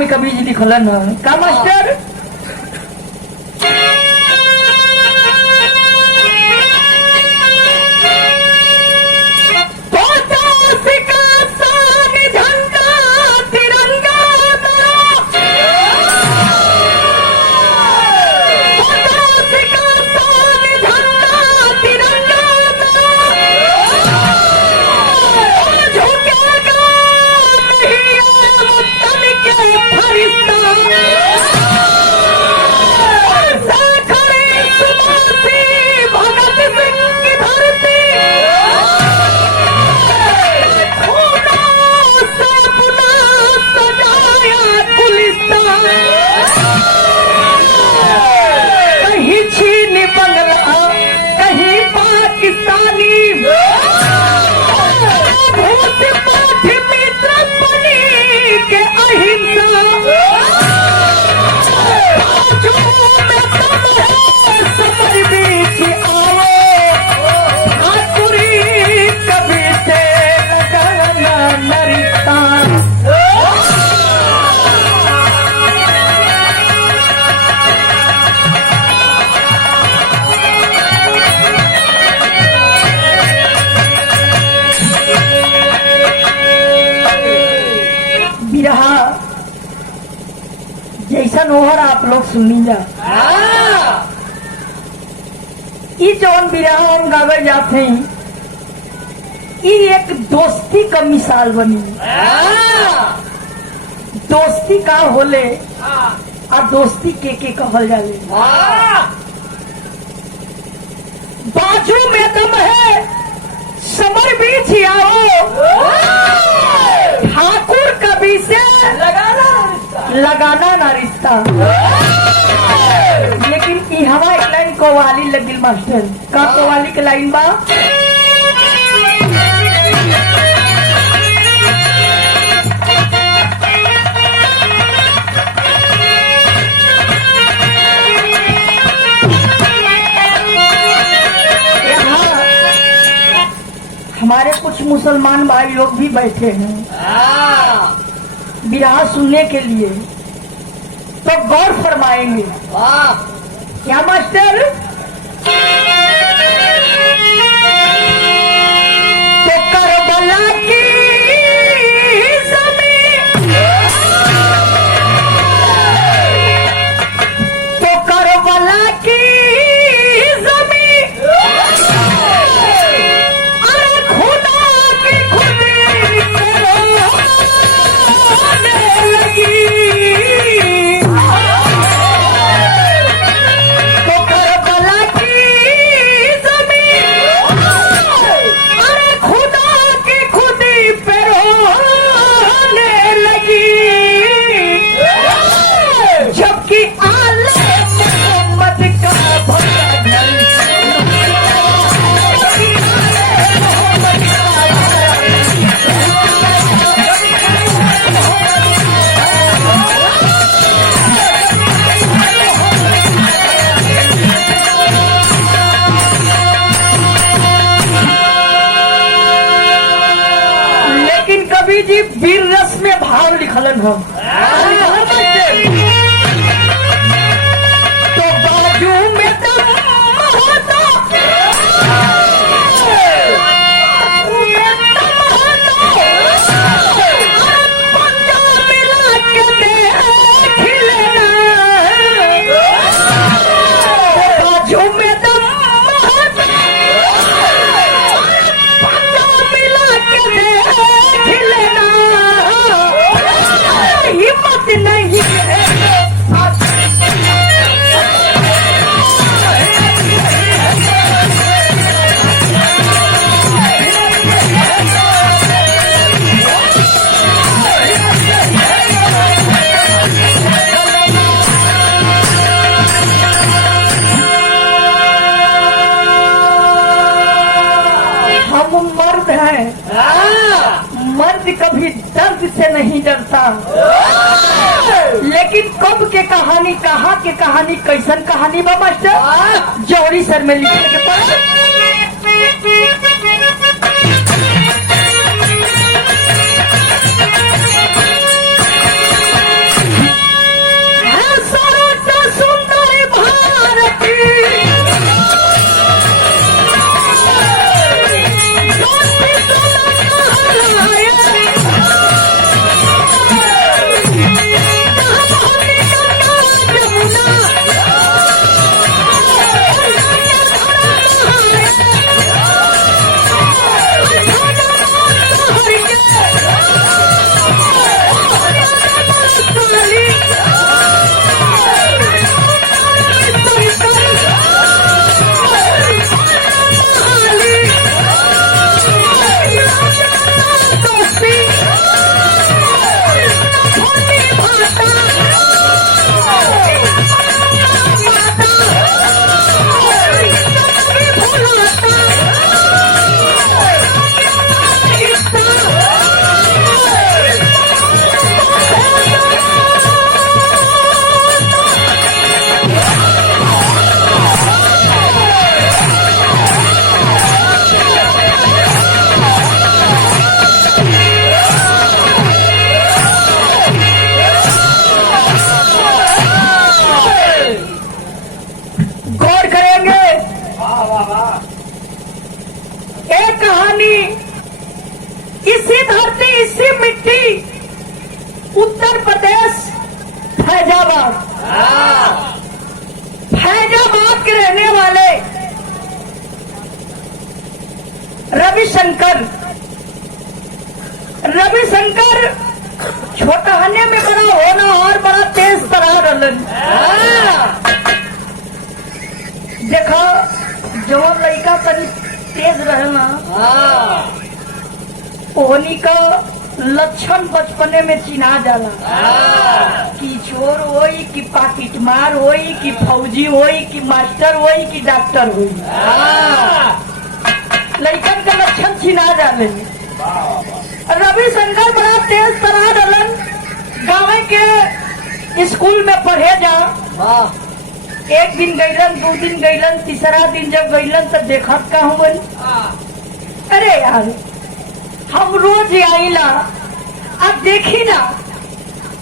में कभी जी लिखलन है का मास्टर जैसा नोहर आप लोग सुनी जा जौन बिरहा हम गावे जाते हैं एक दोस्ती का मिसाल बनी दोस्ती का होले और दोस्ती के कहल जाले बाजू में दम है समर बीच आओ ठाकुर कभी से लगाना ना रिश्ता लेकिन ई हवा एक लाइन कवाली लगिल मास्टर का कवाली के लाइन बा हमारे कुछ मुसलमान भाई लोग भी बैठे हैं बिरहा सुनने के लिए तो गौर फरमाएंगे क्या मास्टर तो करबला की जमीन तो करबला की जी वीर रस में भाव लिखलन हम तो बाजू में दम होता मिला के बाजू में दम हिम्मत नहीं हम मर्द हैं मर्द कभी दर्द से नहीं डरता लेकिन कब के कहानी कहाँ के कहानी कैसन कहानी बा मास्टर जौहरी सर में लिखने के पास मिट्टी उत्तर प्रदेश फैजाबाद। फैजाबाद के रहने वाले रविशंकर छोटा होने में बड़ा होना और बड़ा तेज तरह रलन। देखो जो लड़का तनी तेज रहना ओहनी का लक्षण बचपने में चिन्हा जाला कि चोर होई कि पाकिटमार होई कि फौजी होई कि मास्टर होई कि डॉक्टर होई। लड़कन का लक्षण चिन्हा जाले। रविशंकर बड़ा तेज तरह डलन। गाँव के स्कूल में पढ़े जा। एक दिन गईलन, 2 दिन गईलन, तीसरा दिन जब गईलन तो देखत का हुवन, अरे यार हम रोज आईला, अब देखी ना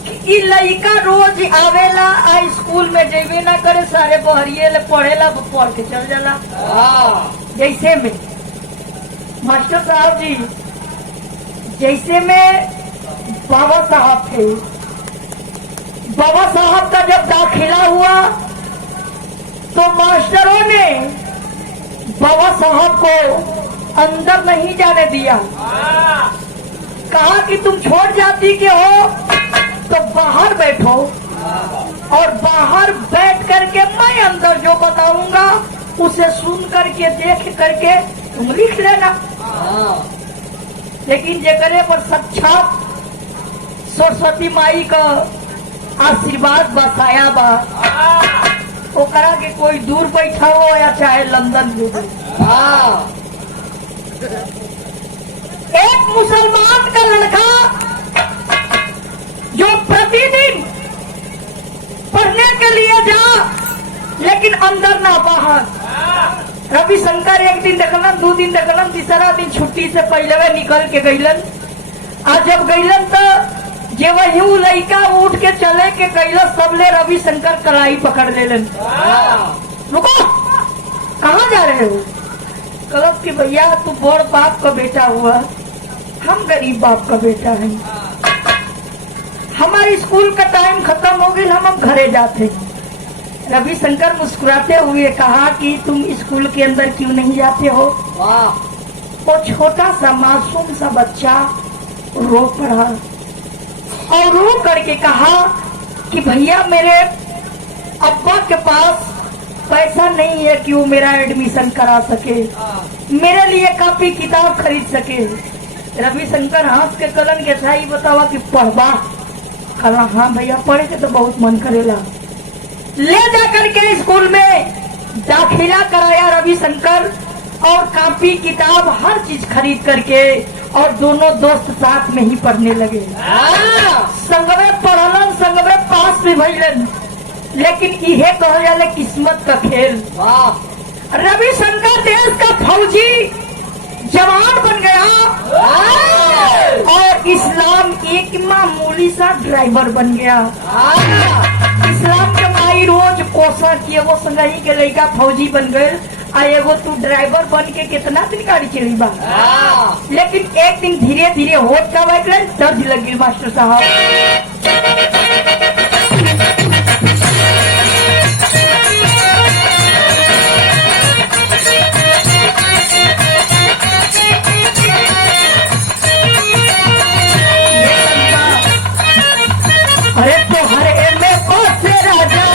कि लड़का रोज आवेला आ स्कूल में जेबे ना करे, सारे बहरिए ले पढ़ेला, पढ़ के चल जाला। जैसे में मास्टर साहब जी, जैसे में बाबा साहब थे। बाबा साहब का जब दाखिला हुआ तो मास्टरों ने बाबा साहब को अंदर नहीं जाने दिया। कहा कि तुम छोड़ जाती के हो तो बाहर बैठो और बाहर बैठ करके मैं अंदर जो बताऊंगा उसे सुन करके देख करके तुम लिख लेना। लेकिन जेकरे पर साक्षात सरस्वती माई का आशीर्वाद बसाया बा, ओकरा के कोई दूर बैठा हो या चाहे लंदन में हो। एक मुसलमान का लड़का जो प्रतिदिन पढ़ने के लिए जा लेकिन अंदर ना बाहर। रविशंकर एक दिन देखलन, 2 दिन देखलन, तीसरा दिन छुट्टी से पहले वे निकल के गईलन। आज जब गईलन तो जे वही लड़का उठ के चले के गईला, सबले रविशंकर कलाई पकड़ लेलन। रुको, कहाँ जा रहे हो? कलब कि भैया तू बड़ बाप का बेटा हुआ, हम गरीब बाप का बेटा है। हमारे स्कूल का टाइम खत्म हो गया, हम घरे जाते। रविशंकर मुस्कुराते हुए कहा कि तुम स्कूल के अंदर क्यों नहीं जाते हो? वो छोटा सा मासूम सा बच्चा रो पड़ा और रो करके कहा कि भैया मेरे अब्बा के पास पैसा नहीं है कि वो मेरा एडमिशन करा सके, मेरे लिए कापी किताब खरीद सके। रविशंकर हंस के कलन के था, बतावा कि पढ़वा? कहा हाँ भैया पढ़े के तो बहुत मन करेला। ले जा करके स्कूल में दाखिला कराया रविशंकर और कापी किताब हर चीज खरीद करके, और दोनों दोस्त साथ में ही पढ़ने लगे। संगवे पढ़लन, संगवे पास भी भइलन। लेकिन इहे कहल जाले किस्मत का खेल। रविशंकर देश का फौजी जवान बन गया और इस्लाम एक मामूली सा ड्राइवर बन गया। इस्लाम के माई रोज कोसा किए, वो संगही के लड़का फौजी बन गए। एगो तू ड्राइवर बन के कितना दिन गाड़ी चली बा। लेकिन एक दिन धीरे धीरे होट का बैठल दर्द लगी मास्टर साहब। अरे तो हरे में बस राजा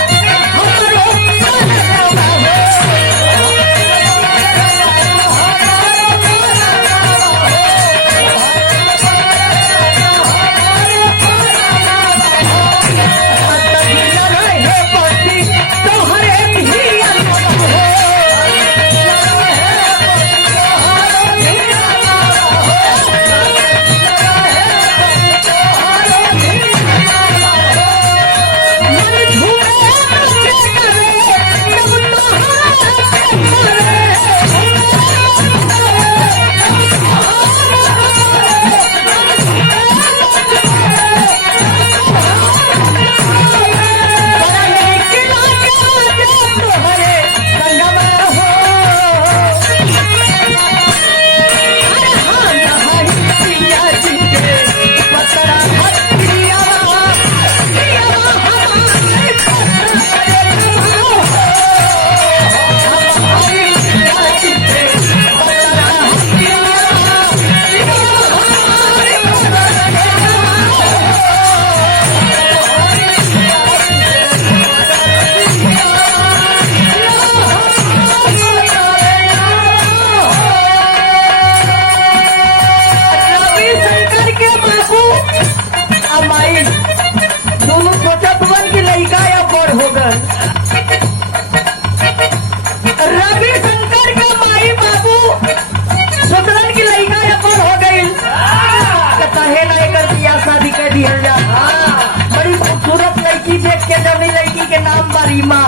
रीमा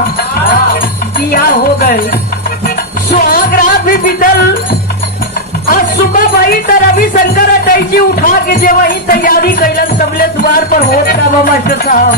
बिया हो गए, सुहाग रात भी बीतल। आज सुबह वही तो रविशंकर अटैची उठा के जे वही तैयारी कैलन, तबले द्वार पर होत का मास्टर साहब।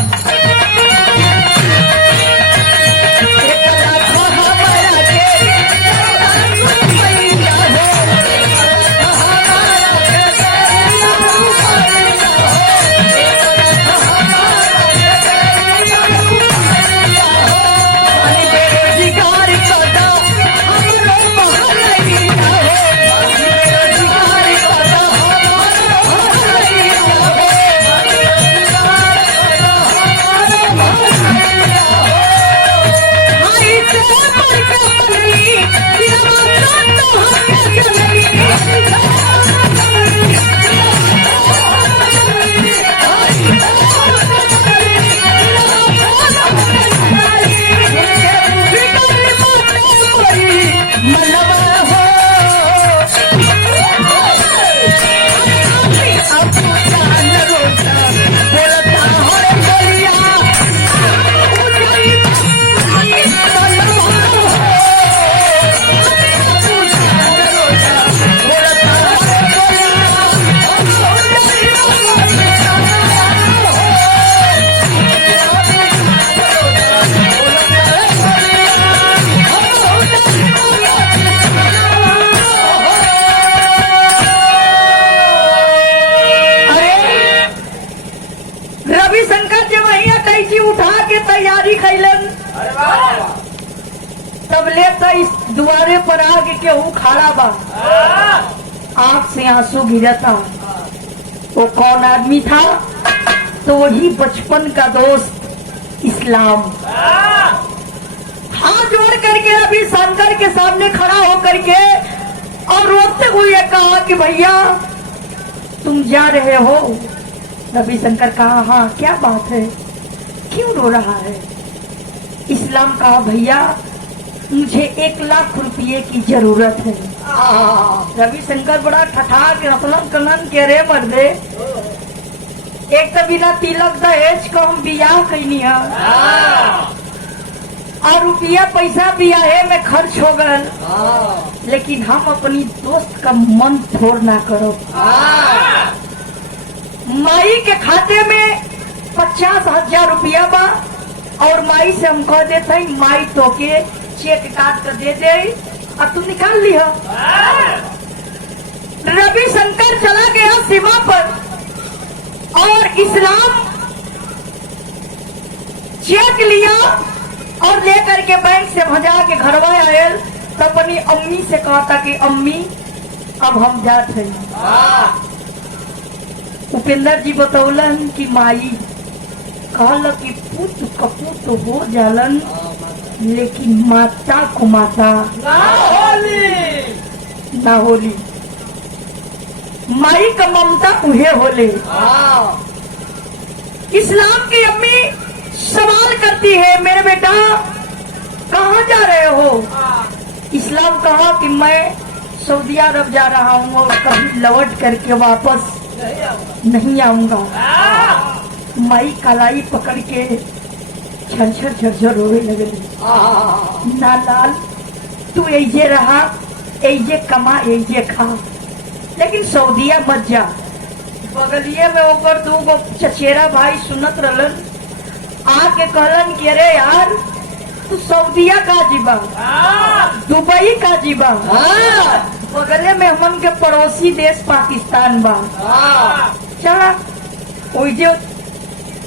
तैयारी कैलन, तबले तो इस दुआरे पर आके केहू खड़ा बा, आंख से आंसू गिरता। वो कौन आदमी था? तो वही बचपन का दोस्त इस्लाम। हाथ जोड़ करके रविशंकर के सामने खड़ा होकर के और रोते हुए कहा कि भैया तुम जा रहे हो। रविशंकर कहा हाँ क्या बात है, क्यों रो रहा है? इस्लाम कहा भैया मुझे 1 लाख रुपये की जरूरत है। रविशंकर बड़ा ठठा के हसलन कलन के रे मर्दे, एक तो बिना तिलक दहेज को हम बियाह कैनी है और रुपया पैसा बियाहे में खर्च हो गए, लेकिन हम अपनी दोस्त का मन थोड़ ना करो। माई के खाते में 50,000 रुपया बा और माई से हम कह देते हैं माई तो के चेक काट कर दे दे और तुम निकाल लिया। रविशंकर चला गया सीमा पर और इस्लाम चेक लिया और लेकर के बैंक से भजा के घरवा आयल। तो अपनी अम्मी से कहा था कि अम्मी अब हम जाते हैं। उपेंद्र जी बतौलन कि माई कहल कि पुत कपूत तो हो जालन, लेकिन माता को माता ना होली। माई का ममता उहे होले। इस्लाम की अम्मी सवाल करती है मेरे बेटा कहाँ जा रहे हो? इस्लाम कहा कि मैं सऊदी अरब जा रहा हूँ और कभी लौट करके वापस नहीं आऊंगा। माई कलाई पकड़ के झरझर झरझर रोने लगे। ना लाल तू ऐजे रहा, ऐजे कमा, ऐजे खा, लेकिन सऊदिया मत जा। बगलिए में ओकर 2 चचेरा भाई सुनत रहलन, आके कहलन कि अरे यार तू सऊदिया का जीबा, दुबई का जीबा, बगले में हमन के पड़ोसी देश पाकिस्तान बा। चला ओइजे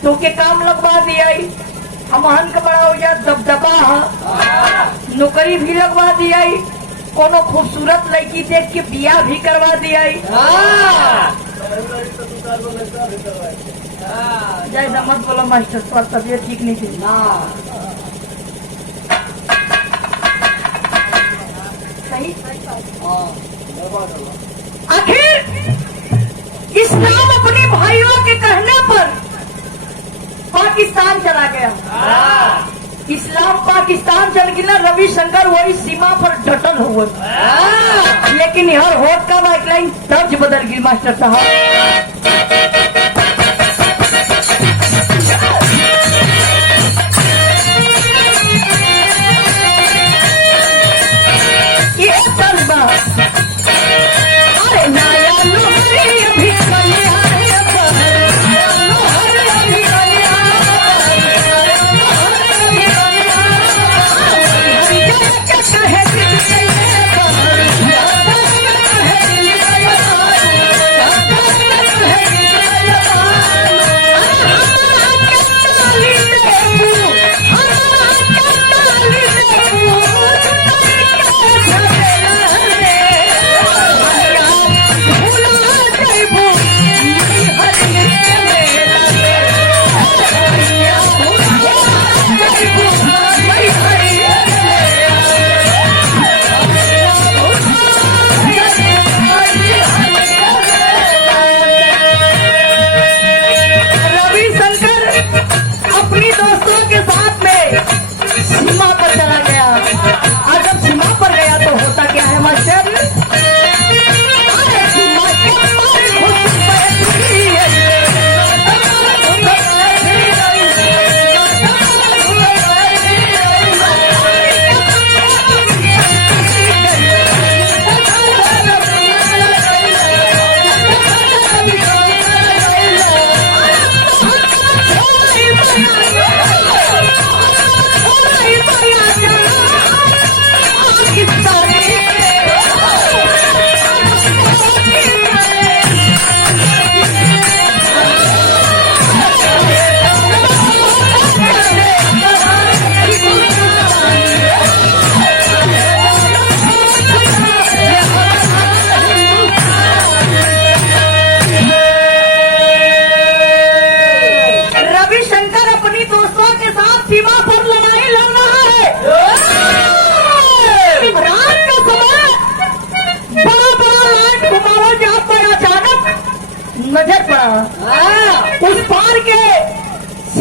तो के काम लगवा दिया, हमहन का बड़ा हो जा दबदबा है, नौकरी भी लगवा दिया, कोनो खूबसूरत लड़की देख के बियाह भी करवा दिया। जय मत बोलो मास्टर, पर तबियत ठीक नहीं थी। सही आखिर इस्लाम अपने भाइयों के कहने पर पाकिस्तान चला गया। इस्लाम पाकिस्तान चल गया, रविशंकर वही सीमा पर डटल हुए। लेकिन हर होट का लाइन तर्ज बदल गई मास्टर साहब।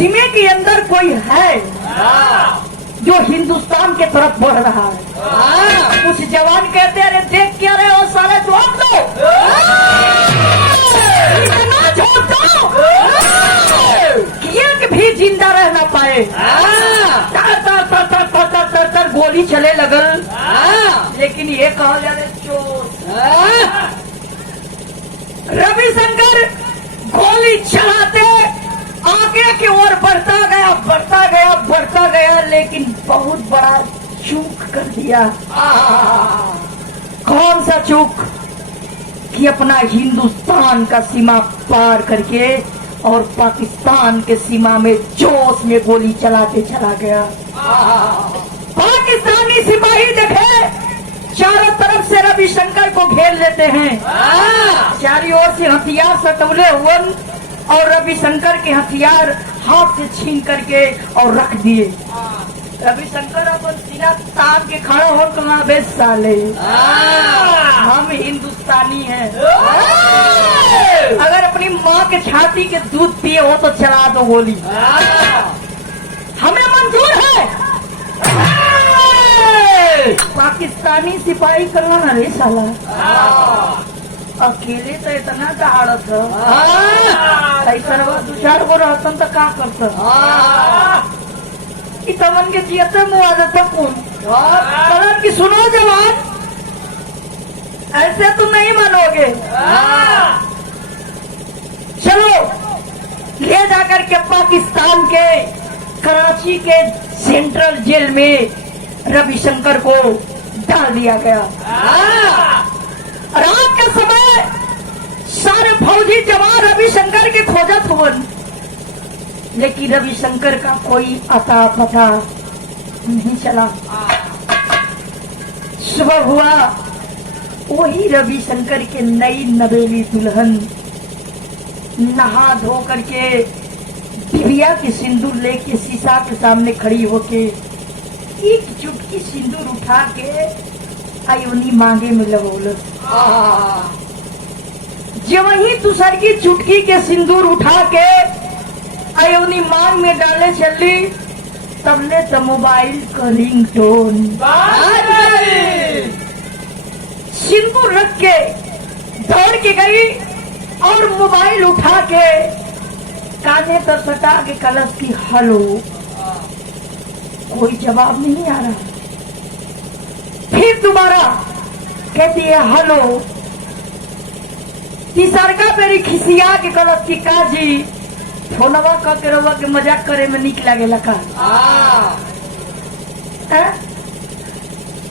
सीमे के अंदर कोई है जो हिंदुस्तान के तरफ बढ़ रहा है। कुछ जवान कहते हैं, अरे देख क्या रहे हो साले, जवाब दो, इतना छोड़ दो कि एक भी जिंदा रह ना पाए। तर तर तर तर तर तर तर तर गोली चले लगल, लेकिन ये कहा जा रहे चोर। रविशंकर गोली चलाते आगे की ओर बढ़ता गया, बढ़ता गया, बढ़ता गया, लेकिन बहुत बड़ा चूक कर दिया। कौन सा चूक? कि अपना हिंदुस्तान का सीमा पार करके और पाकिस्तान के सीमा में जोश में गोली चलाते चला गया। पाकिस्तानी सिपाही देखे चारों तरफ से रविशंकर को घेर लेते हैं, चारों ओर से हथियार सटौले हुए और रविशंकर के हथियार हाथ से छीन करके और रख दिए। रविशंकर अपन सीना तान के खड़ा हो कहा, बे साले हम हिंदुस्तानी हैं, अगर अपनी माँ के छाती के दूध पिए हो तो चला दो गोली, हमें मंजूर है। पाकिस्तानी सिपाही करना ना रे साला, अकेले तो इतना दहाड़त है, दो चार गो रहतन तो का करत तमन के जियते मुआवजा था कौन कलर की। सुनो जवान, ऐसे तुम नहीं मानोगे, चलो ले जाकर के पाकिस्तान के कराची के सेंट्रल जेल में रविशंकर को डाल दिया गया। रात के समय सारे फौजी जवान रविशंकर के खोजत हुए, लेकिन रविशंकर का कोई अता पता नहीं चला। सुबह हुआ, वही रविशंकर के नई नवेली दुल्हन नहा धो करके दिव्या के सिंदूर लेके शीशा के सामने खड़ी होके एक चुटकी सिंदूर उठा के अयोनी मांगे में लगौल। जब वही दूसर की चुटकी के सिंदूर उठा के अयोनी मांग में डाले चली, तबले तो मोबाइल का रिंगटोन सिंदूर रख के दौड़ के गई और मोबाइल उठा के काने पर सटा के कलश की, हेलो, कोई जवाब नहीं आ रहा। फिर दोबारा कहती है हेलो, तीसरका पेरी खिसिया के कलश की, काजी फोनवा के रवा के मजाक करे में निक लागेला का।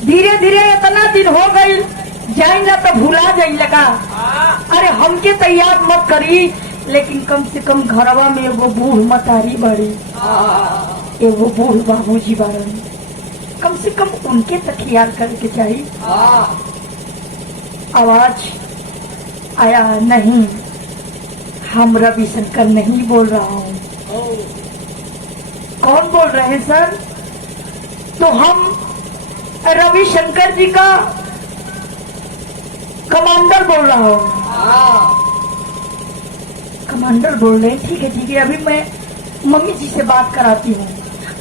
धीरे धीरे इतना दिन हो गई, जाइला तो भुला जाइला का। अरे हमके तैयार मत करी, लेकिन कम से कम घरवा में एगो बूढ़ मतारी बड़ी, एगो बूढ़ बाबूजी बारन, कम से कम उनके तक ख्याल करके चाहिए। आवाज आया, नहीं, हम रविशंकर नहीं बोल रहा हूँ। कौन बोल रहे हैं सर? तो हम रविशंकर जी का कमांडर बोल रहा हूँ। कमांडर बोल रहे हैं, ठीक है ठीक है, अभी मैं मम्मी जी से बात कराती हूँ।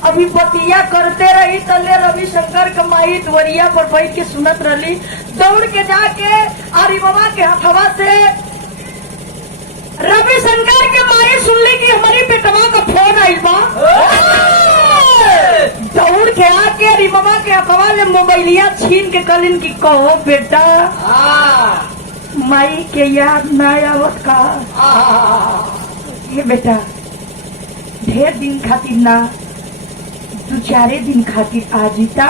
अभी बतिया करते रही, तले रविशंकर का माई द्वरिया पर बैठ के सुनत रही, दौड़ के जाके आरी बाबा के हथवा से रविशंकर के माई सुन ली कि हमारी बेटवा का फोन आइल बा। दौड़ के आके अरी बाबा के हथवा ले मोबाइलिया छीन के कलिन की, कहो बेटा माई के याद न आवत का? ये बेटा ढेर दिन खातिर ना, दो चारे दिन खातिर आ जीता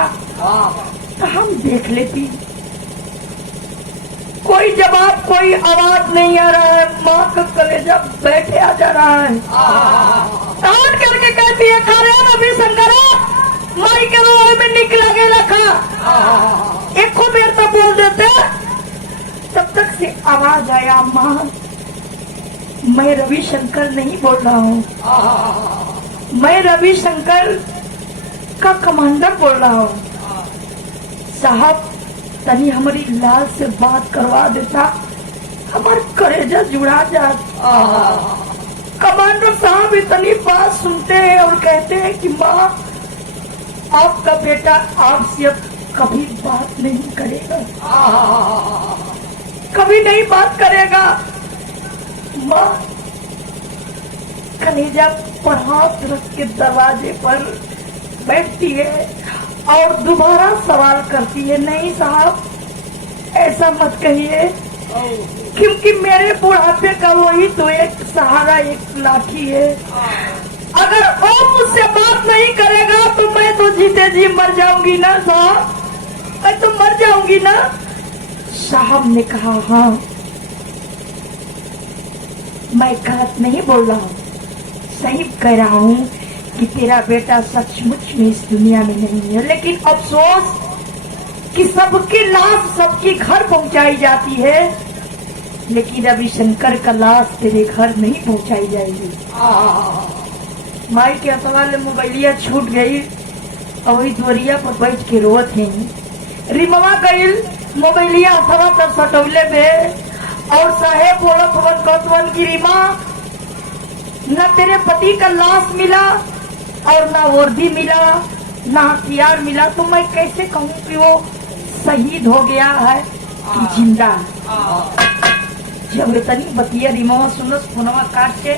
तो हम देख लेती। कोई जवाब, कोई आवाज नहीं आ रहा है। माँ का कलेजा बैठे आ जा रहा है। तान करके कहती है, खा रहे रविशंकर, माई के रोए में निक लगे लखा, एक को बेर तो बोल देते। तब तक से आवाज आया, माँ मैं रविशंकर नहीं बोल रहा हूँ, मैं रविशंकर का कमांडर बोल रहा हूँ। साहब तनी हमारी लाल से बात करवा देता, हमारे कलेजा जुड़ा जा। कमांडर साहब इतनी बात सुनते हैं और कहते हैं कि माँ आपका बेटा आपसे अब कभी बात नहीं करेगा, कभी नहीं बात करेगा। माँ कलेजा पर हाथ रख के दरवाजे पर बैठती है और दोबारा सवाल करती है, नहीं साहब ऐसा मत कहिए, क्योंकि मेरे बुढ़ापे का वही तो एक सहारा, एक लाठी है। अगर वो मुझसे बात नहीं करेगा तो मैं तो जीते जी मर जाऊंगी ना साहब, मैं तो मर जाऊंगी ना। साहब ने कहा हाँ मैं गलत नहीं बोल रहा हूँ, सही कह रहा हूँ कि तेरा बेटा सचमुच में इस दुनिया में नहीं है, लेकिन अफसोस कि सबकी लाश सबके घर पहुंचाई जाती है, लेकिन रविशंकर का लाश तेरे घर नहीं पहुंचाई जाएगी। माई के हथवाले मोबाइलिया छूट गई और वही दोरिया पर बैठ के रोत है। रिमवा गई मोबाइलिया हथवा पर सटौले में और साहेब बोलत हवन कौतवन की रीमा न तेरे पति का लाश मिला और न वर्दी मिला न हथियार मिला, तो मैं कैसे कहूँ कि वो शहीद हो गया है कि जिंदा। जब इतनी बतिया रिमवा सुनस फोनवा काट के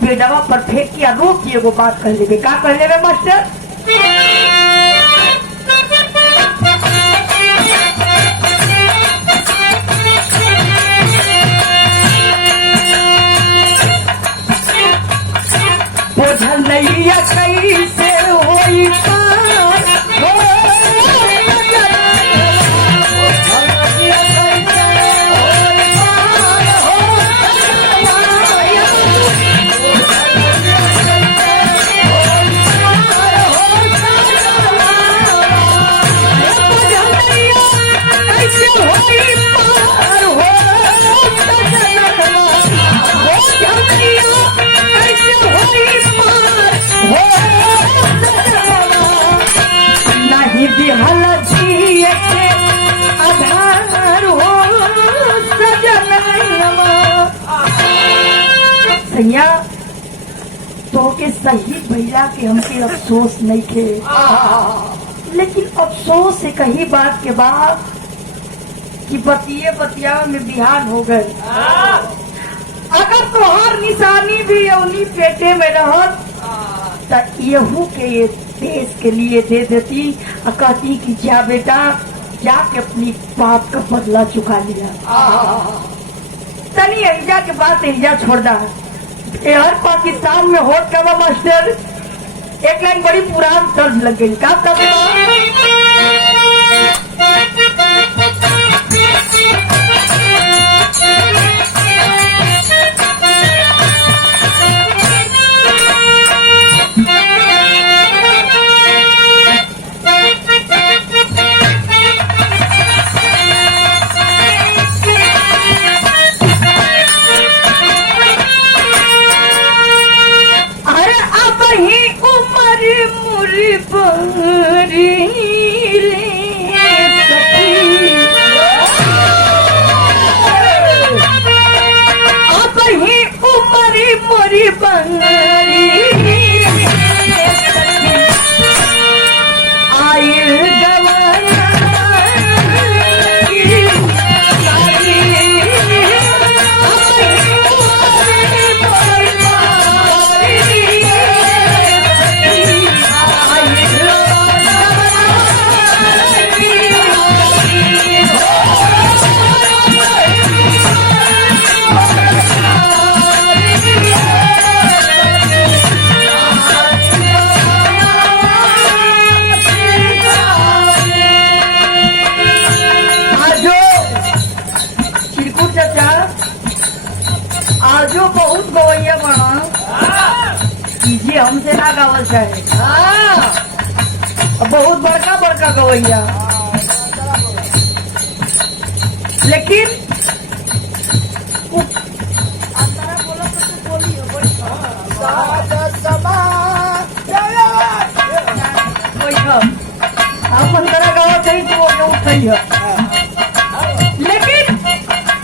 बेडवा पर फेंक किया, रोक किए वो बात कर लेबे। का कर लेबे मास्टर? बोझल नैया कैसे होई पार, सैया तो के शहीद भैया के हमके अफसोस नहीं थे, लेकिन अफसोस से कही बात के बाद कि बतिये बतिया में बिहान हो गए। अगर तोहार निशानी भी अवनी पेटे में रहत तो यहू के ये देश के लिए दे देती और कहती कि जा बेटा जाके अपनी पाप का बदला चुका लिया। तनी एरिया के बाद एरिया छोड़ दा। हर पाकिस्तान में होट का मास्टर एक लाइन बड़ी पुरान तर्ज लग गई। क्या तर्ज? आजो बहुत गवैया बना कीजिए, हमसे ना गावल चाहे। बहुत बड़का बड़का गवैया, लेकिन आप अंतरा गावा कहीं तो उठाई है, लेकिन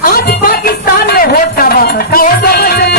आज पाकिस्तान में होता चलता है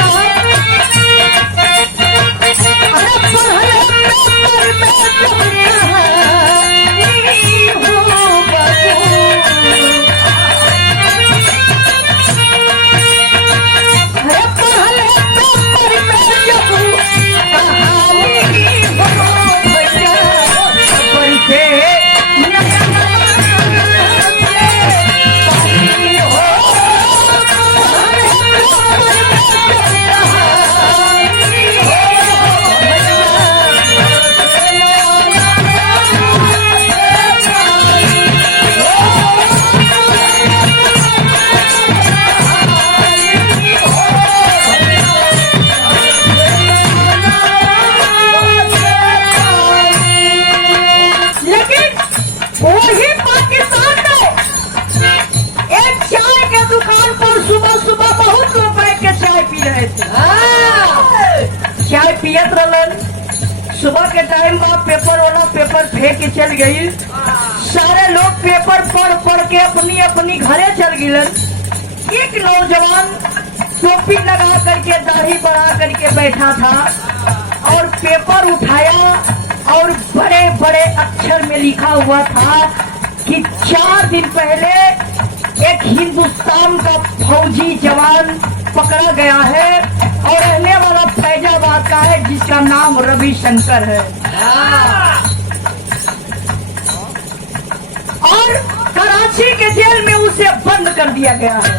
चाय पियत रहलन। सुबह के टाइम में पेपर वाला पेपर फेंक के चल गई। सारे लोग पेपर पढ़ पढ़ के अपनी अपनी घरे चल गिलन। एक नौजवान टोपी लगा करके दाढ़ी बढ़ा करके बैठा था और पेपर उठाया और बड़े बड़े अक्षर में लिखा हुआ था कि 4 दिन पहले एक हिंदुस्तान का फौजी जवान पकड़ा गया है और रहने वाला फैजाबाद का है, जिसका नाम रविशंकर है। और कराची के जेल में उसे बंद कर दिया गया है।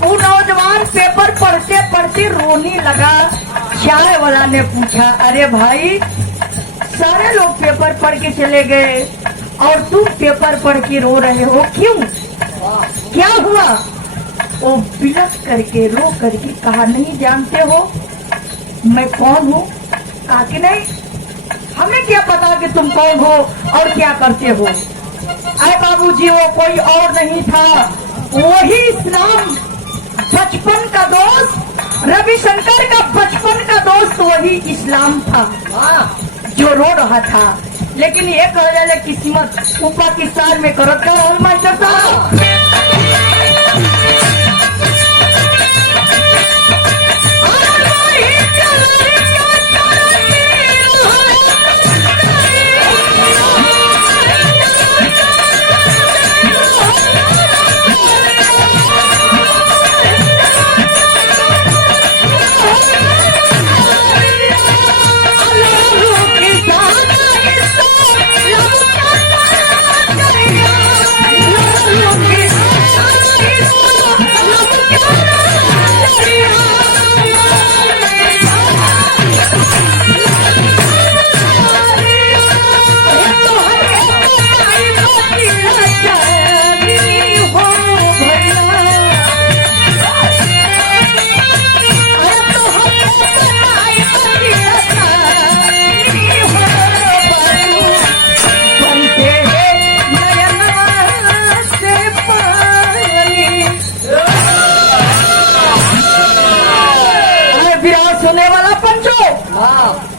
वो नौजवान पेपर पढ़ते पढ़ते रोने लगा। चाय वाला ने पूछा, अरे भाई, सारे लोग पेपर पढ़ के चले गए और तुम पेपर पढ़ के रो रहे हो, क्यों? क्या हुआ? वो बिलख करके रो करके कहा, नहीं जानते हो मैं कौन हूँ? कहा कि नहीं, हमें क्या पता कि तुम कौन हो और क्या करते हो। अरे बाबूजी, वो कोई और नहीं था, वही इस्लाम बचपन का दोस्त, रविशंकर का बचपन का दोस्त वही इस्लाम था जो रो रहा था। लेकिन ये कहा जाए किस्मत वो पाकिस्तान में करत का रोल मास्टर साहब।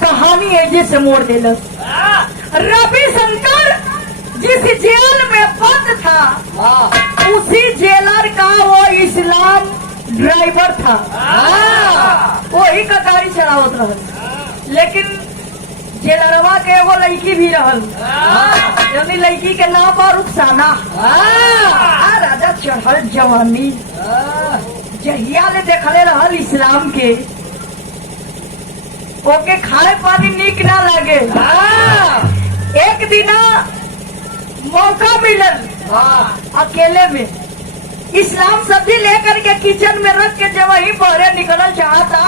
कहानी ऐसे से मोड़ देना। रविशंकर जिस जेल में बंद था उसी जेलर का वो इस्लाम ड्राइवर था। वही का गाड़ी चलावत रहल। लेकिन जेलरवा के एगो लड़की भी रहल, यानी लड़की के नाम पर रुखसाना। राजा चढ़ल जवानी जहिया ले देखले रहल इस्लाम के, ओके खाए पानी नीक ना लगे। एक दिन मौका मिलल अकेले में इस्लाम सब्जी लेकर के किचन में रख के जब वही बहरे निकलल चाहता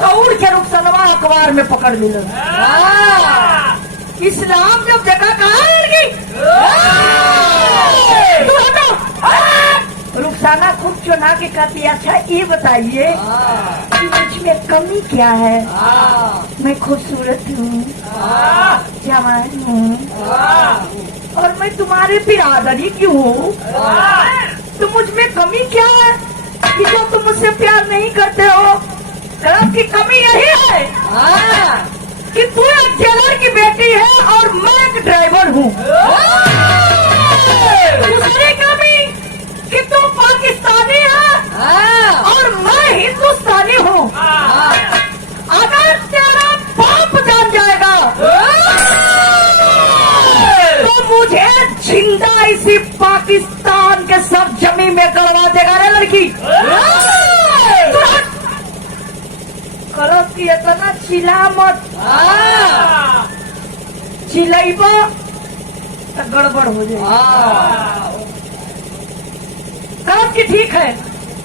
तो उड़ के रुखसनवा अखबार में पकड़ मिलल। इस्लाम जब देखा, कहा लड़की रुखसाना खूब चुना के कहती, अच्छा ये बताइए मुझ में कमी क्या है? मैं खूबसूरत हूँ, जवान हूँ और मैं तुम्हारे बिरादरी क्यों हूँ? तो मुझ में कमी क्या है कि जो तुम मुझसे प्यार नहीं करते हो? गलत की कमी यही है कि तू एक जेलर की बेटी है और मैं एक ड्राइवर हूँ। दूसरी कमी कि तू पाकिस्तानी है और मैं हिंदुस्तानी हूँ। अगर तेरा बाप जान जाएगा तो मुझे जिंदा इसी पाकिस्तान के सब जमीन में गड़वा देगा रे लड़की। करो कि इतना चिल्ला मत, चिल्लाइबा तो गड़बड़ हो जाए। कहो कि ठीक है,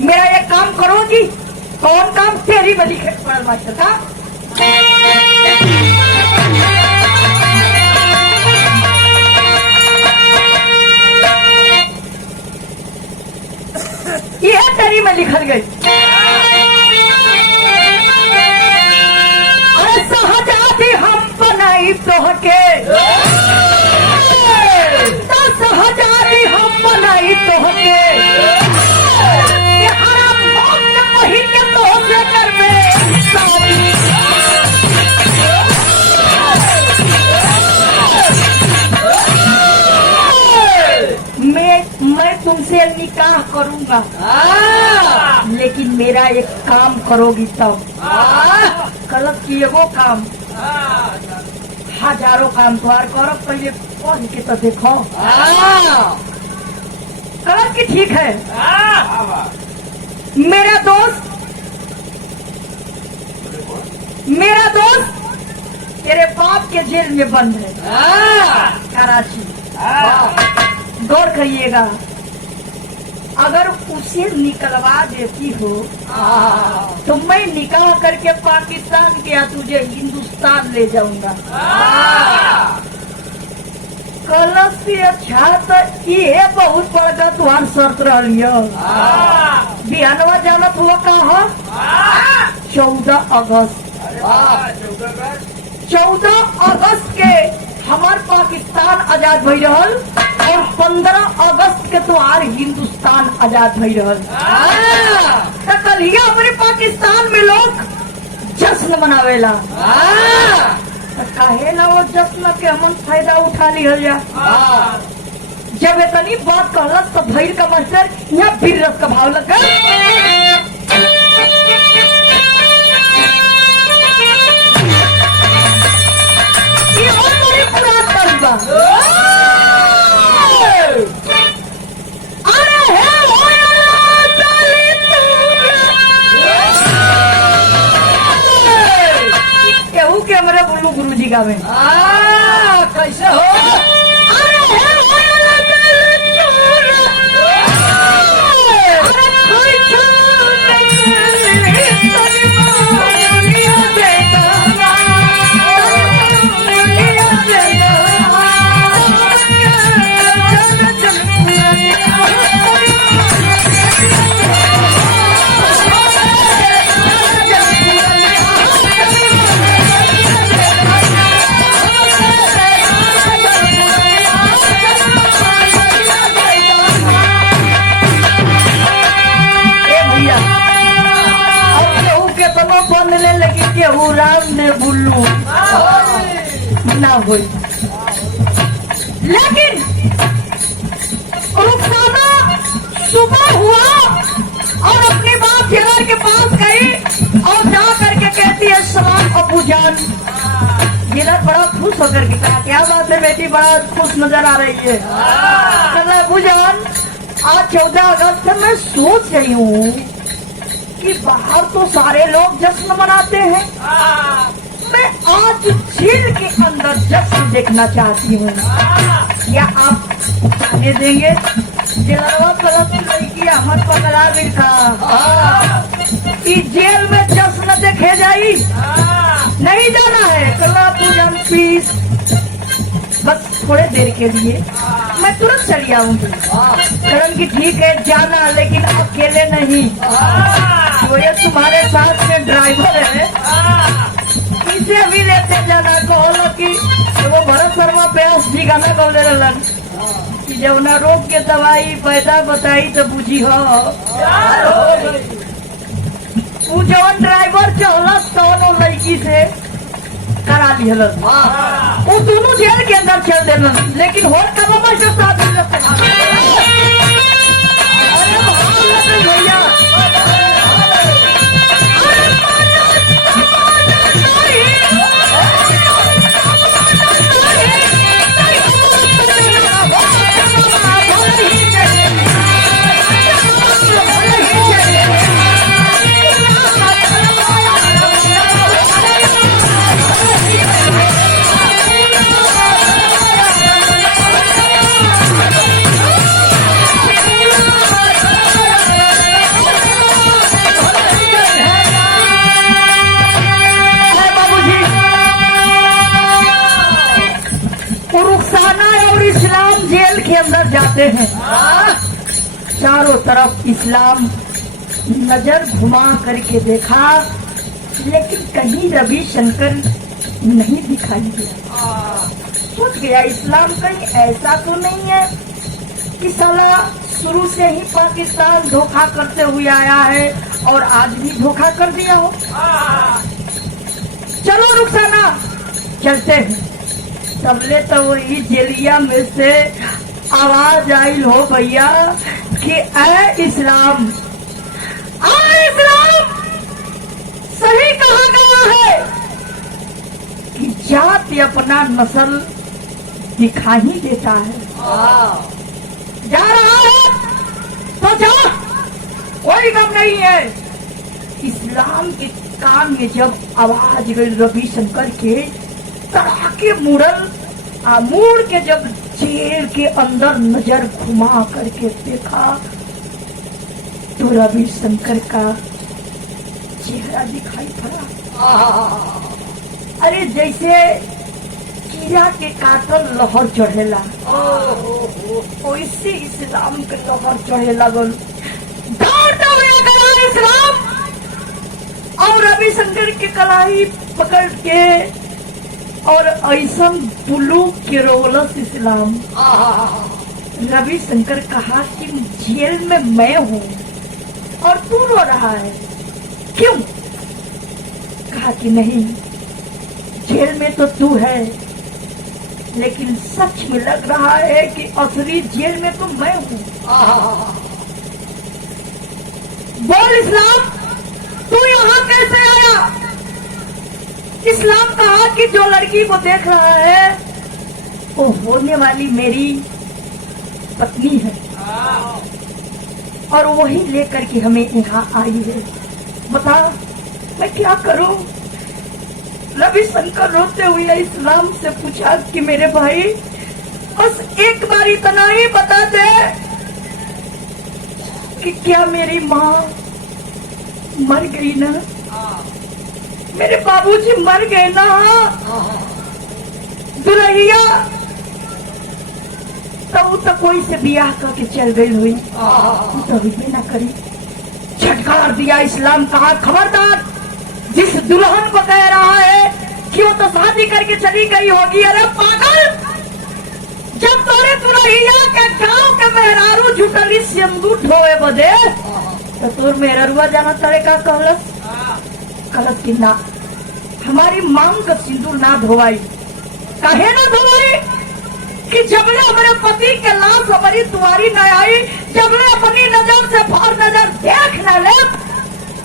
मेरा एक काम करोगी। कौन काम? तेरी बली है मास्टर का। यह तेरी में लिखल गई। अरे सहजादी हम बनाई तोहके, सहजादी हम बनाई तोहके, वही के तो तुमसे निकाह करूंगा, लेकिन मेरा एक काम करोगी तब। गलत की एगो काम, हजारों काम द्वार करो, पहले पढ़ के तो देखो। गलत की ठीक है। मेरा दोस्त तेरे बाप के जेल में बंद है, कराची। गौर करिएगा, अगर उसे निकलवा देती हो तो मैं निकाह करके पाकिस्तान के या तुझे हिंदुस्तान ले जाऊंगा। कलश से अच्छा तो ये बहुत बड़का तुम्हार शर्त रही। बिहानवा जानत हुआ कहा 14 अगस्त। 14 अगस्त के हमार पाकिस्तान आजाद भई रहल और 15 अगस्त के तुम्हार हिंदुस्तान आजाद भई रहल। तो कलिया हमारे पाकिस्तान में लोग जश्न मनावेला, तो काहे ना वो जश्न के हमन फायदा उठा लिहल जा। जब इतनी बात कहलत तो भैर का मास्टर यहाँ फिर रस का भाव लगा। केहू के हमारे बुल्लू गुरु जी गावे कैसे हो। केहू राम ने बुल्लू ना हुई, लेकिन रुखसाना सुबह हुआ और अपनी बात जिगर के पास गई और जा करके कहती है सलाम अबू जान। जिगर बड़ा खुश होकर के कहा क्या बात है बेटी, बड़ा खुश नजर आ रही है। अबू जान आज 14 अगस्त है, मैं सोच रही हूँ कि बाहर तो सारे लोग जश्न मनाते हैं, मैं आज जेल के अंदर जश्न देखना चाहती हूँ। क्या आप जाने देंगे? जेलवा कलम लड़की अहमद पकड़ा लिखा कि जेल में जश्न देखे जाई, नहीं जाना है। कला पूजन प्लीज, बस थोड़े देर के लिए मैं तुरंत चली आऊंगी। करण की ठीक है जाना, लेकिन अकेले नहीं। वो ये तुम्हारे साथ में ड्राइवर है, इसे भी लेते जाना। कहो कि वो भरत शर्मा प्यास जी गाना बोले रहलन कि जब ना रोग के दवाई पैदा बताई तो बुझी हो। वो जवन ड्राइवर चलस कौन लड़की से करा लिहल, वो दोनों जेल के अंदर चल देना, लेकिन हो कब मास्टर साहब भैया अंदर जाते हैं, चारों तरफ इस्लाम नजर घुमा करके देखा, लेकिन कहीं रविशंकर नहीं दिखाई दिया। सोच गया इस्लाम कहीं ऐसा तो नहीं है कि साला शुरू से ही पाकिस्तान धोखा करते हुए आया है और आज भी धोखा कर दिया हो। चलो रुखसाना चलते हैं। सबले तो वही जेलिया में से आवाज आई हो भैया कि ऐ इस्लाम, इस्लाम सही कहा गया है कि जात अपना नस्ल दिखा ही देता है। जा रहा है तो जा, कोई गम नहीं है। इस्लाम के कान में जब आवाज गई रविशंकर के, तड़ाके मुड़ के जब जेल के अंदर नजर घुमा करके देखा तो रविशंकर का चेहरा दिखाई पड़ा। अरे जैसे कीड़ा के काटल लहर चढ़ेला, वैसे इस्लाम के लहर चढ़े लगल। दौड़ता हुआ गया इस्लाम और रविशंकर के कलाई पकड़ के और ऐसा बुलूक के रोलस इस्लाम। रविशंकर कहा कि जेल में मैं हूँ और तू रो रहा है, क्यों? कहा कि नहीं, जेल में तो तू है, लेकिन सच में लग रहा है कि असली जेल में तो मैं हूँ। बोल इस्लाम, तू यहाँ कैसे आया? इस्लाम कहा कि जो लड़की को देख रहा है वो होने वाली मेरी पत्नी है और वही लेकर के हमें यहाँ आई है। बता मैं क्या करूं? रविशंकर रोते हुए इस्लाम से पूछा कि मेरे भाई बस एक बार इतना ही बता दे कि क्या मेरी माँ मर गई ना? मेरे बाबूजी मर गए ना? दुल्हैया तब तक कोई से ब्याह करके चल गई हुई, तभी भी ना करी। झटकार दिया इस्लाम, कहा खबरदार, जिस दुल्हन को कह रहा है कि वो तो शादी करके चली गई होगी, अरे पागल, जब तोरे दुल्हैया के गांव के मेहरारू जुटली सिंदूर ढोए बदे तो तोर मेहरुआ जाना तरे का कहलस की ना, हमारी मांग का सिंदूर ना धोवाई। कहे ना धोवाई कि जबले हमारे पति के लाश हमारी तुम्हारी न आई, जबले अपनी नजर से फार नजर देख न ले,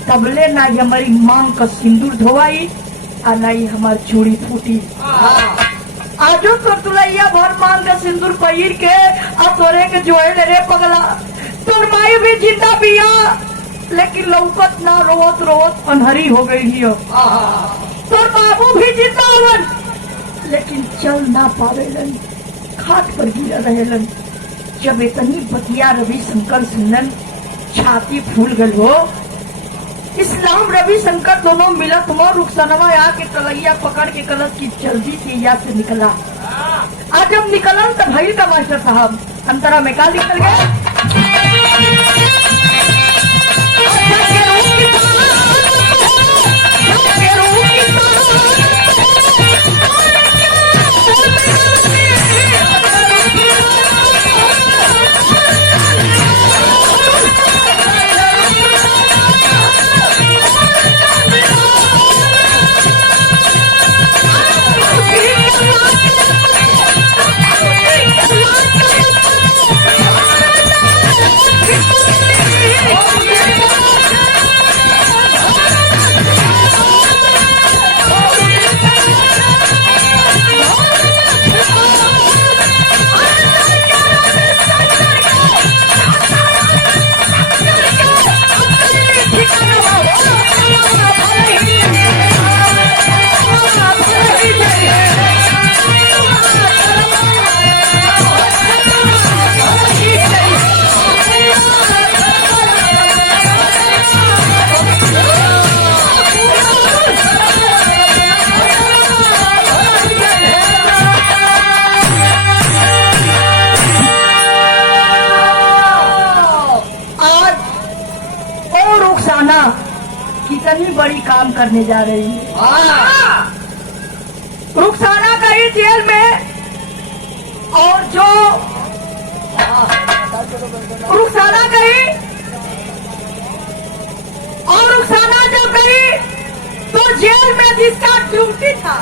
तबले ना ही हमारी मांग का सिंदूर धोवाई और ना ही हमारी चूड़ी फूटी। आजो तो तुलैया भर मांग का सिंदूर पहिर के और तोरे के जोड़े ले रे पगला, तोर माई भी जिंदा बिया लेकिन लौकत ना, रोवत रोवत अनहरी हो गई हियो। तोर बाबू भी जिंदा हवन लेकिन चल ना पावेलन, खाट पर गिरा रहेलन। जब इतनी बतिया रविशंकर सुनन, छाती फूल गल हो। इस्लाम रविशंकर दोनों मिलत हो, रुखसनवा आके तलैया पकड़ के कलश की जल्दी से यहाँ से निकला। आज जब निकलन तब भई का मास्टर साहब अंतरा में का निकल गए। कितनी बड़ी काम करने जा रही है। रुखसाना गई जेल में और जो रुखसाना गई और रुखसाना जब गई तो जेल में जिसका ड्यूटी था,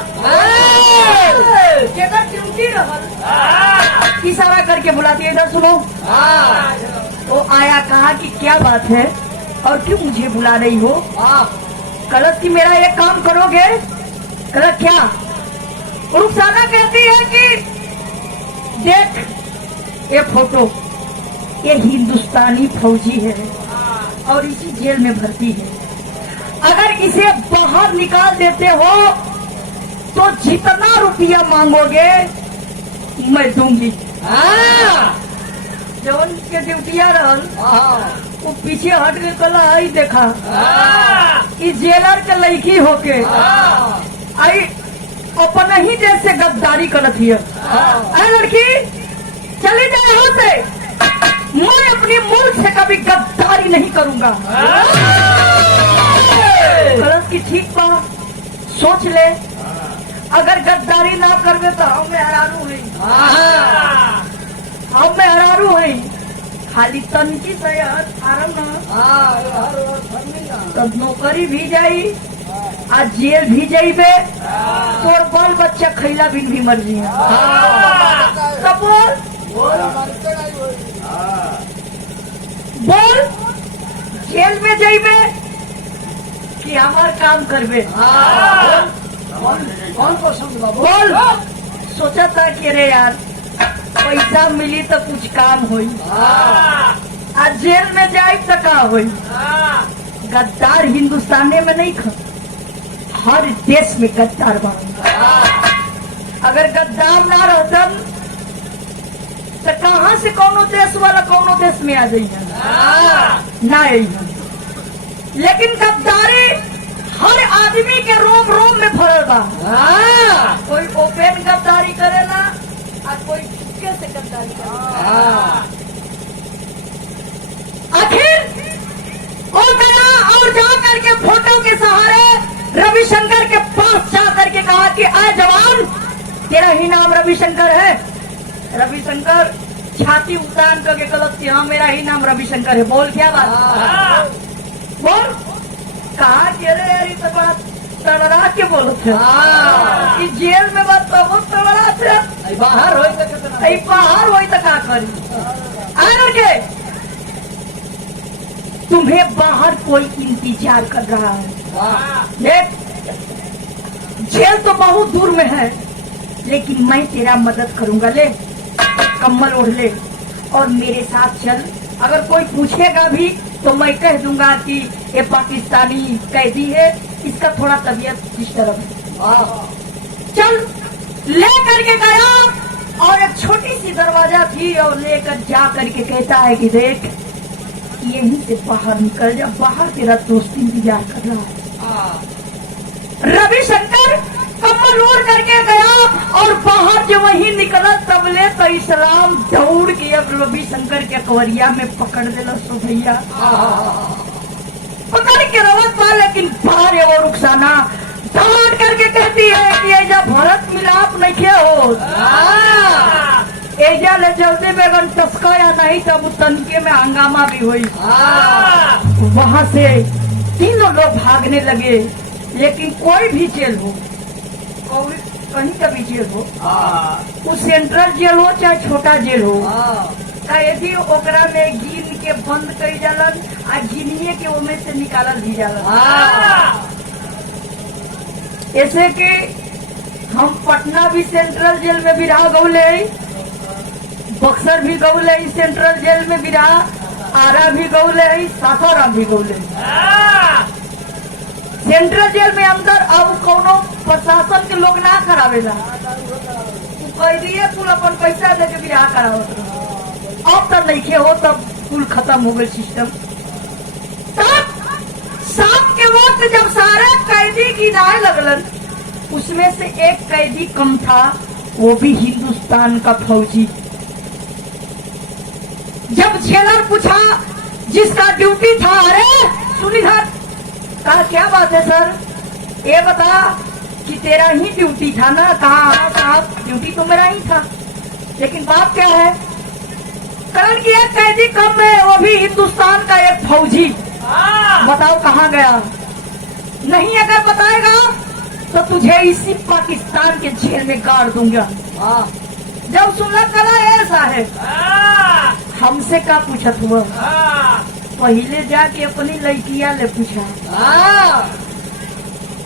ड्यूटी रहल, इशारा करके बुलाती है, इधर सुनो। वो आया, कहा कि क्या बात है और क्यों मुझे बुला रही हो? कलश की मेरा एक काम करोगे? कलश क्या? रुखसाना कहती है कि देख ये फोटो, ये हिंदुस्तानी फौजी है और इसी जेल में भर्ती है। अगर इसे बाहर निकाल देते हो तो जितना रुपया मांगोगे मैं दूंगी। जवन के ड्यूटिया रहल वो पीछे हट के कला आई देखा इस जेलर के लड़की होके आई अपन ही देश से गद्दारी करत हिय। लड़की चली जाए यहाँ से, मैं अपनी मुल्क से कभी गद्दारी नहीं करूंगा। कलश की ठीक बा, सोच ले, अगर गद्दारी ना करवे तो हम हरारू है, हम हरारू है। खाली तनकी से आराम ना तब नौकरी भी जाई आज जेल भी जाइबे, तोर बाल बच्चा खैला बिन भी मर जी। तब बोल जेल में जाइबे कि हमार काम करबे? कौन पसंद बा? बोल। सोचा था कि रे यार पैसा मिली तो कुछ काम होई, आज जेल में जाए तो का होई? गद्दार हिंदुस्तान में नहीं खा, हर देश में गद्दार बनेगा। अगर गद्दार ना रहतन तो कहाँ से कौनो देश वाला कौनो देश में आ जाइए ना आइए। लेकिन गद्दारी हर आदमी के रोम रोम में भरल बा। कोई ओपन गद्दारी करेला और कोई चुपके से गद्दारी करेला। आखिर वो गया और जा करके फोटो के सहारे रविशंकर के पास जा करके कहा कि आए जवान, तेरा ही नाम रविशंकर है? रविशंकर छाती उतान करके गलत थी, हाँ मेरा ही नाम रविशंकर है। बोल क्या बात? बोल। कहा कि अरे यार ये तो बात तड़रा के बोलते कि जेल में बात तो बहुत तड़रा थे, बाहर हो तो क्या करी? आने के तुम्हें बाहर कोई इंतजार कर रहा है। देख जेल तो बहुत दूर में है, लेकिन मैं तेरा मदद करूंगा। ले कम्बल ओढ़ ले और मेरे साथ चल। अगर कोई पूछेगा भी तो मैं कह दूंगा कि ये पाकिस्तानी कैदी है, इसका थोड़ा तबीयत इस तरफ है। चल ले करके गया और एक छोटी सी दरवाजा थी और लेकर जा करके कहता है कि देख यहीं से बाहर निकल जा, बाहर तेरा दोस्त इंतजार कर रहा है। रविशंकर कम्बल ओढ़ करके गया और बाहर जो वही निकला तबले तो इस्लाम दौड़ के अब रविशंकर के कवरिया में पकड़ देना। सो भैया पकड़ के रवत पा, लेकिन बाहर वो रुखसाना दौड़ करके कहती है कि ऐजा भरत मिलाप नहीं किया हो, एजा ले जल्दी बेगन टसका या नहीं तब तनके में हंगामा भी हुई। वहां से तीनों लोग भागने लगे, लेकिन कोई भी जेल हो, कहीं का भी जेल हो, वो सेंट्रल जेल हो चाहे छोटा जेल हो, कैदी ओकरा में गिन के बंद कर जालन आ गिनिए के ओमे से निकालल भी जालन। ऐसे कि हम पटना भी सेंट्रल जेल में भी रहा गौले, बक्सर भी गौले सेंट्रल जेल में भी रहा, आरा भी गौले, सासाराम भी गौले। सेंट्रल जेल में अंदर अब कोनो प्रशासन के लोग ना करावेला, कैदिए कुल अपन पैसा दे के बिहार करावत। अब तक नहीं हो तब कुल खत्म हो गए सिस्टम। तब शाम के वक्त जब सारे कैदी गिनाए लगलन, उसमें से एक कैदी कम था, वो भी हिंदुस्तान का फौजी। जब जेलर पूछा जिसका ड्यूटी था, अरे सुनी था, कहा क्या बात है सर, ये बता कि तेरा ही ड्यूटी था ना? कहा साहब ड्यूटी तो मेरा ही था, लेकिन बात क्या है? कारण कि एक कैदी कम है, वो भी हिंदुस्तान का एक फौजी। बताओ कहाँ गया? नहीं अगर बताएगा तो तुझे इसी पाकिस्तान के जेल में गाड़ दूंगा। जब सुनना चला ऐसा है, हमसे का पूछत हुआ? पहले जाके अपनी लड़किया ले पूछा।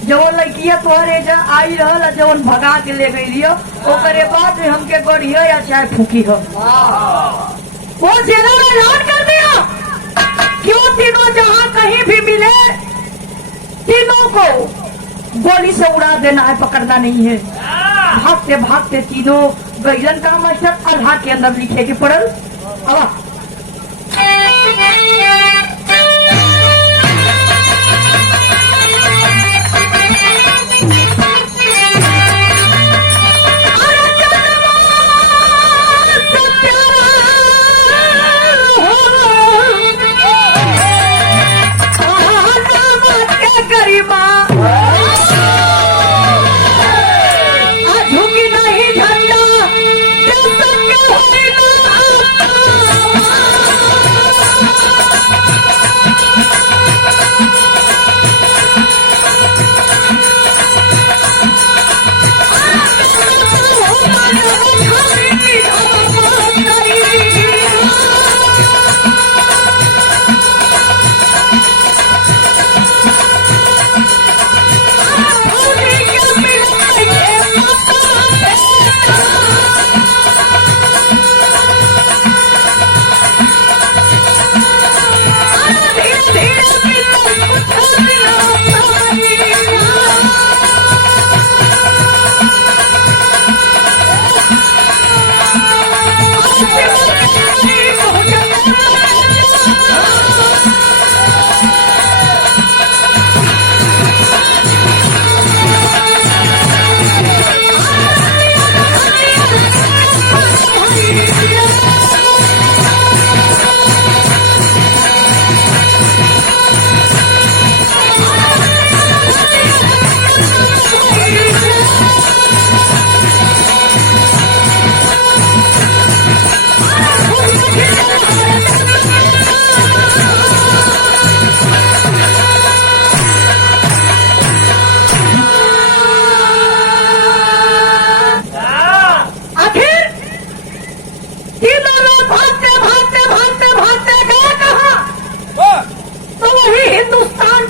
जवन लड़किया तुम्हारे जा आई रहल जवन भगा के ले गई लियो ओकरे बाद में हमके गढ़ियो या चाहे फूकी हो वो जेला में ऐलान कर दिया क्यों तीनों जहाँ कहीं भी मिले तीनों को गोली से उड़ा देना है, पकड़ना नहीं है। भागते भागते तीनों गैलन का मास्टर अल्लाह के अंदर लिखे के पड़ल। अब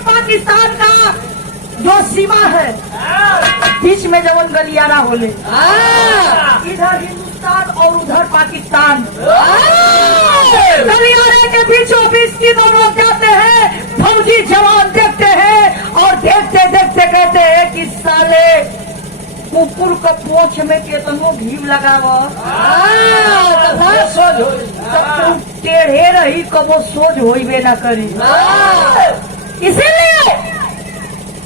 पाकिस्तान का जो सीमा है बीच में जवन गलियारा होले इधर हिंदुस्तान और उधर पाकिस्तान गलियारे के बीचों बीच तीनों लोग जाते हैं। फौजी जवान देखते हैं और देखते देखते कहते हैं कि साले कुकुर का पोछ में केतनो घी लगाव टेढ़े रही कबो सोच होइबे न करी। इसीलिए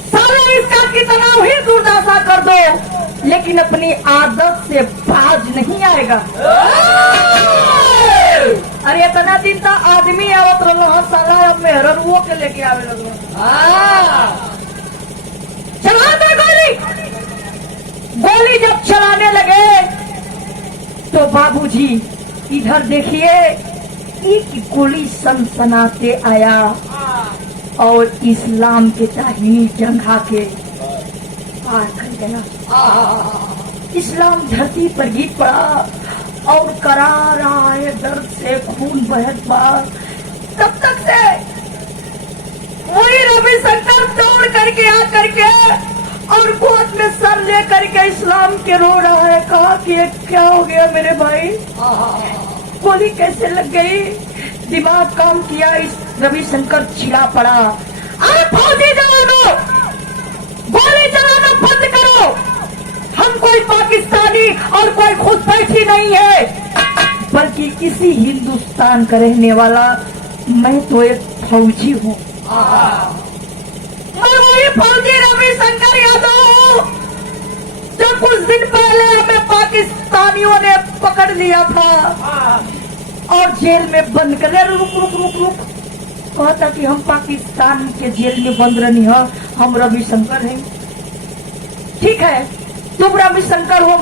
साले इसका कितना ही दुर्दशा कर दो लेकिन अपनी आदत से बाज नहीं आएगा। अरे इतना दिन तो आदमी आवत रहा साला अब मेहररुओ के लेके आवे लगलो। चला दे गोली। गोली जब चलाने लगे तो बाबूजी इधर देखिए एक गोली सनसनाते आया और इस्लाम के दाहिनी जंघा के पार कर गया। इस्लाम धरती पर गिर पड़ा और करा रहा है दर्द से खून बहत बार। तब तक से वही रविशंकर दौड़ करके आ करके और गोद में सर ले करके इस्लाम के रो रहा है। कहा कि ये क्या हो गया मेरे भाई, गोली कैसे लग गई? दिमाग काम किया, इस रविशंकर छिड़ा पड़ा। अरे फौजी जवानों गोली चलाना बंद करो, हम कोई पाकिस्तानी और कोई खुद बैठी नहीं है बल्कि इसी हिंदुस्तान का रहने वाला मैं तो एक फौजी हूँ। मैं वही फौजी रविशंकर यादव हूँ जो कुछ दिन पहले हमें पाकिस्तानियों ने पकड़ लिया था और जेल में बंद कर। रुक रुक रुक रुक कहता कि हम पाकिस्तान के जेल में बंद रही है, हम रविशंकर हैं। ठीक है तुम रविशंकर हो,